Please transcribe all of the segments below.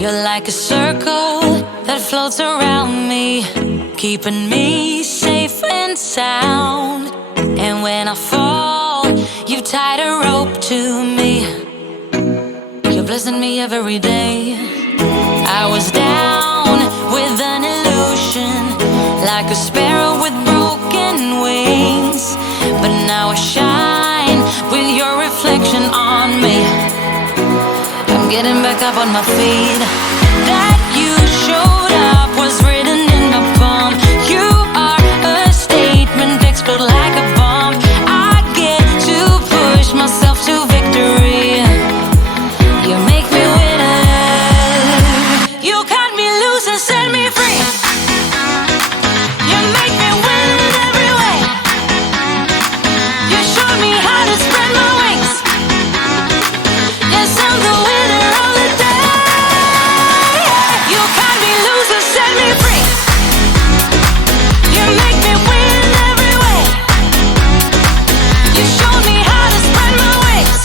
You're like a circle that floats around me, keeping me safe and sound. And when I fall, you tied a rope to me. You're blessing me every day. I was down with an illusion, like a sparrow with broken wings, but now I shine with your reflection on me. I'm getting back up on my feet. That you showed up was written in my palm. You are a statement, explode like a bomb. I get to push myself to victory. You make me winner. You cut me loose and set me free. You make me win in every way. You showed me how to spread my wings. Yes, I'm the winner of the day. You cut me loose and set me free. You make me win in every way. You showed me how to spread my wings.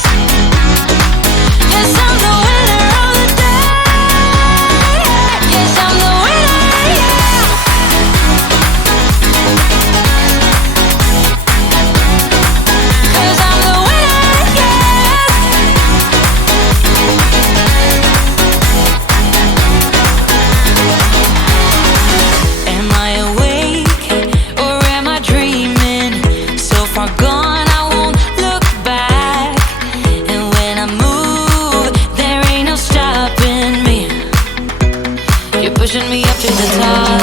Yes, I'm the winner of the day. Yes, I'm the winner, yeah. 'Cause I'm the winner, yeah. Am I awake or am I dreaming? So far gone, I won't look back. And when I move, there ain't no stopping me. You're pushing me up to the top.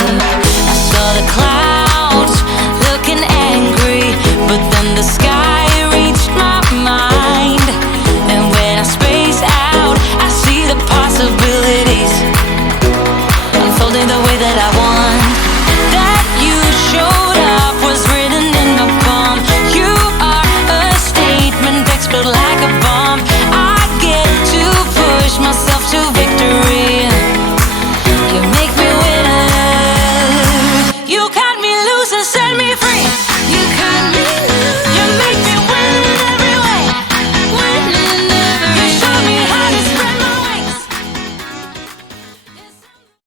I saw the clouds looking angry, but then the sky reached my mind. And when I space out, I see the possibilities unfolding the way that I want. That you showed up was written in my palm. You are a statement, explode like a bomb. I get to push myself to